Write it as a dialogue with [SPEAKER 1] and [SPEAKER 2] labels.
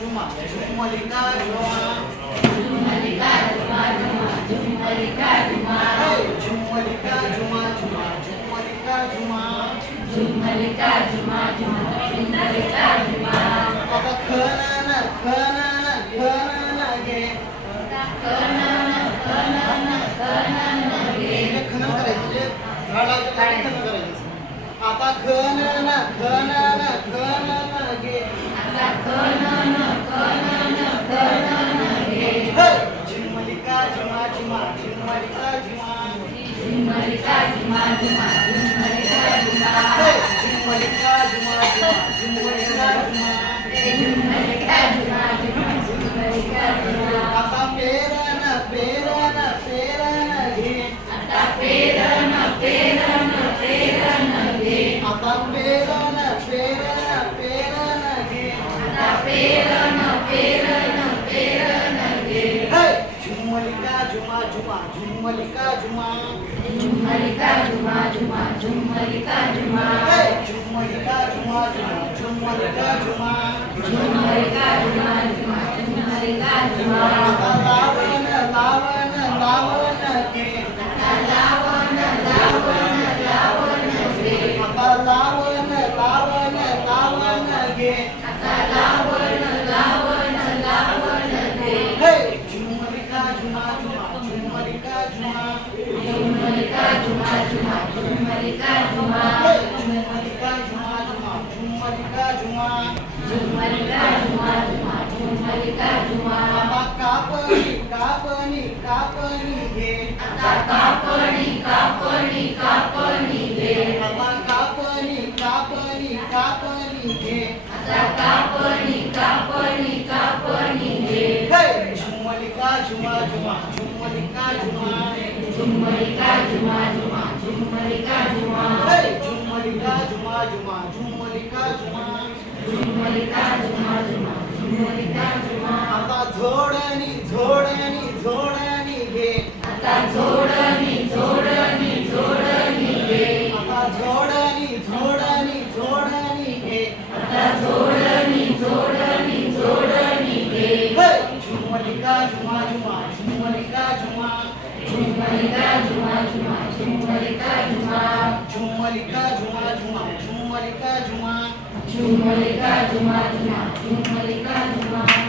[SPEAKER 1] झुमा झुमलिका झुमा
[SPEAKER 2] झुमलिका झुमा झुमा झुमलिका झुमा
[SPEAKER 1] हे, झुमलिका झुमा झुमा झुमलिका झुमा
[SPEAKER 2] झुमलिका झुमा झुमा झुमलिका झुमा
[SPEAKER 1] आता खनन खनन खनन घे
[SPEAKER 2] कनन कनन कनन गे
[SPEAKER 1] हे खनन करायचं. म्हणजे झाड लावायचं त्याला खनन करायचं. आता खनन खनन खनन. घे
[SPEAKER 2] आता कनन
[SPEAKER 1] झुमा झुमा झुमलिका झुमा
[SPEAKER 2] झुमलिका झुमा झुमा झुमलिका झुमा
[SPEAKER 1] झुमलिका झुमा झुमा झुमलिका झुमा
[SPEAKER 2] झुमलिका झुमा झुमा झुमलिका झुमा
[SPEAKER 1] लावण लावण लावण
[SPEAKER 2] आता लावण लावण लावण गे
[SPEAKER 1] आता लावण लावण लावण
[SPEAKER 2] आता लावण लावण लावण गे
[SPEAKER 1] हे, झुमलिका झुमा झुमा झुमलिका झुमा
[SPEAKER 2] झुमलिका झुमा झुमा झुमलिका झुमा
[SPEAKER 1] हे, झुमलिका झुमा झुमा झुमलिका झुमा
[SPEAKER 2] झुमलिका झुमा झुमा झुमलिका झुमा
[SPEAKER 1] आता कापणी कापणी कापणी घे
[SPEAKER 2] आता कापणी कापणी कापणी घे
[SPEAKER 1] आता कापणी कापणी कापणी घे
[SPEAKER 2] आता कापणी कापणी कापणी घे
[SPEAKER 1] हे, झुमलिका झुमा झुमा झुमलिका झुमा
[SPEAKER 2] झुमलिका झुमा झुमा झुमलिका झुमा
[SPEAKER 1] हे, झुमलिका झुमा झुमा झुमलिका झुमा
[SPEAKER 2] झुमलिका झुमा झुमा झुमलिका झुमा
[SPEAKER 1] आता झोडणी झोडणी झोडणी घे.
[SPEAKER 2] आता जोडणी जोडणी जोडणी घे.
[SPEAKER 1] आता झोडणी झोडणी झोडणी घे.
[SPEAKER 2] आता जोडणी जोडणी जोडणी घे.
[SPEAKER 1] झुमलिका झुमा झुमा झुमलिका झुमा.
[SPEAKER 2] झुमलिका झुमा झुमा झुमलिका झुमा.
[SPEAKER 1] झुमलिका झुमा झुमा झुमलिका झुमा.
[SPEAKER 2] झुमलिका झुमा झुमा.